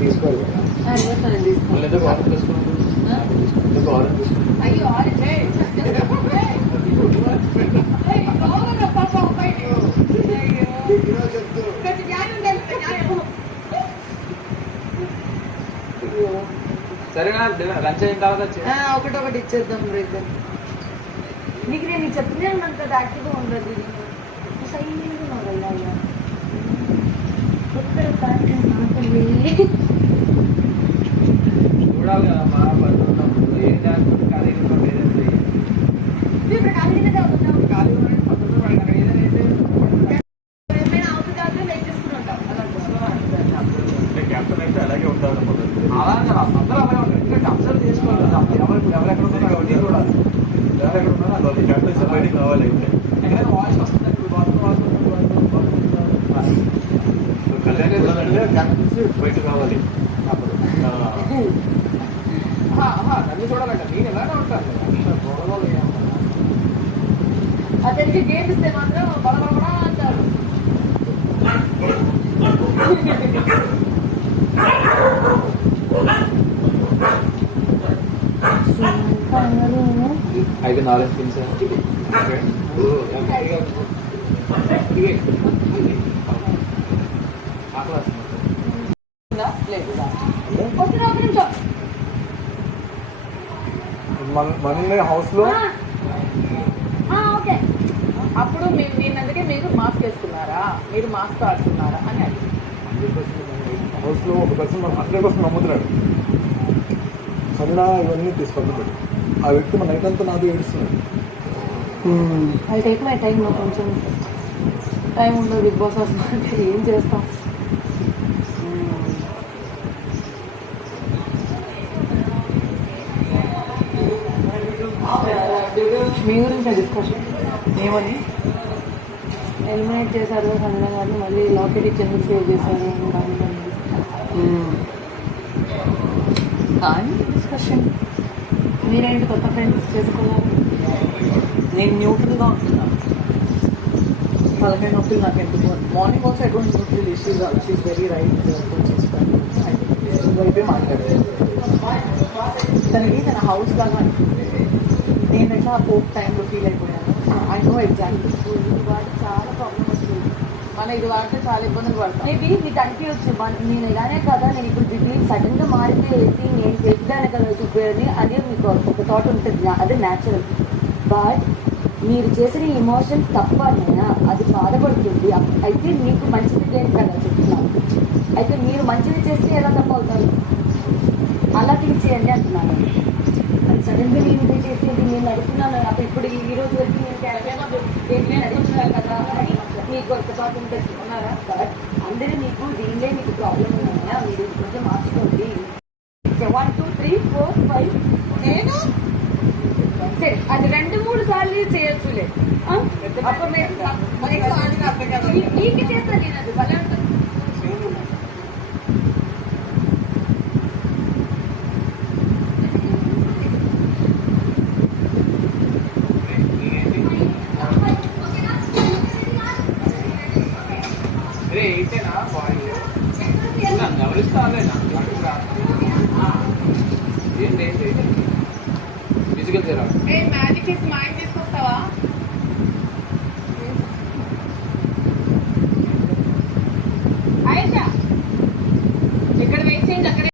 తీసుకోవాలి. ఎందుకు ఆరెంజ్ ఎందుకు ఆరెంజ్ సరేనా? లంచ్ అయిన తర్వాత వచ్చి ఒకటి ఒకటి ఇచ్చేద్దాం రేపు. నీకు నేను చెప్తూనే ఉన్నాను కదా యాక్టివ్గా ఉండదు. సైలెంట్గా అయ్యా ఎక్కడ ఇప్పుడు బాత్రూమ్ కళ్యాణ్ చూడాలంట. నేను ఎలానే ఉంటాను. కదా గొడవలు అతనికి గేమ్ ఇస్తే మాత్రం బలబలబడా అంటారు. ఐదు నాలుగు పిన్స్ లేదు వస్తున్నా ఒక నిమిషం. మన హౌస్లో ఆ, ఆ, ఓకే అప్పుడు మీరు నేను అందుకే మీరు మాస్క్ వేసుకున్నారా? మీరు మాస్క్ ఆడుతున్నారా అని అడిగాను. హౌస్లో ఒక పర్సన్ మనం హండ్రెడ్ పర్సెంట్ నమ్ముతున్నాడు. సన్నా ఇవన్నీ తీసుకుంటాడు ఆ వ్యక్తి మన నైట్ అంతా నాతో ఏడుస్తున్నాడు. అది టేక్ మై టైం కొంచెం. టైం ఉండదు బిగ్ బాస్ హౌస్ అంటే ఏం చేస్తాం? మీ గురించి డిస్కషన్ ఏమని? ఎలిమినేట్ చేశారు సంజన గారిని మళ్ళీ లాకెట్ ఇచ్చేందుకు సేవ్ చేశారు కానీ డిస్కషన్ మీరేంటి కొత్త ఫ్రెండ్స్ చేసుకున్నారు? నేను న్యూట్రల్గా ఉంటున్నాను తలకాయ నొప్పులు నాకు ఎందుకు? Morning also don't neutral issues she's very right వైపే మాట్లాడారు తనకి తన హౌస్ లాగా అనిపించింది నేను ఎట్లా పోప్ టైంలో ఫీల్ అయిపోయాను. ఐ నో ఎగ్జాక్ట్లీ వాడికి చాలా ప్రాబ్లం వస్తుంది మన ఇది వాడితే చాలా ఇబ్బందులు పడతాం. మేబీ మీకు అనిపించచ్చు మన- నేను ఇలానే కదా నేను ఇప్పుడు బిడ్డీ సడన్గా మారిపోయేది నేను చెప్పాను కదా చూపేది అదే మీకు ఒక థాట్ ఉంటుంది. అదే న్యాచురల్ బట్ మీరు చేసిన ఎమోషన్ తప్పనైనా అది బాధపడుతుంది. అయితే మీకు మంచిది లేదు కదా చెప్తున్నాను. అయితే మీరు మంచిది చేస్తే ఎలా తప్పు అవుతారు? అలా థింక్ చేయండి అంటున్నాను. అది సడన్గా నేను ఇది చేసేది నేను నడుపుతున్నాను అప్పుడు ఇప్పుడు ఈ కదా అని మీకు ఒక థాట్ ఉంటుంది ఉన్నారా బట్ అందరూ మీకు దీనిలో మీకు ప్రాబ్లం ఉన్నాయా మీరు కొంచెం మార్చుకోండి one two three four five నేను సరే అది రెండు మూడు సార్లు చేయొచ్చులే? అప్పుడు మీకు చేస్తాను నేను అది భలే ఉంటుంది ఏంటేనా బాయ్. గమనిస్తాలే ఏంటి ఏంటి ఫిజికల్ థెరపీ మ్యాజిక్ స్మైల్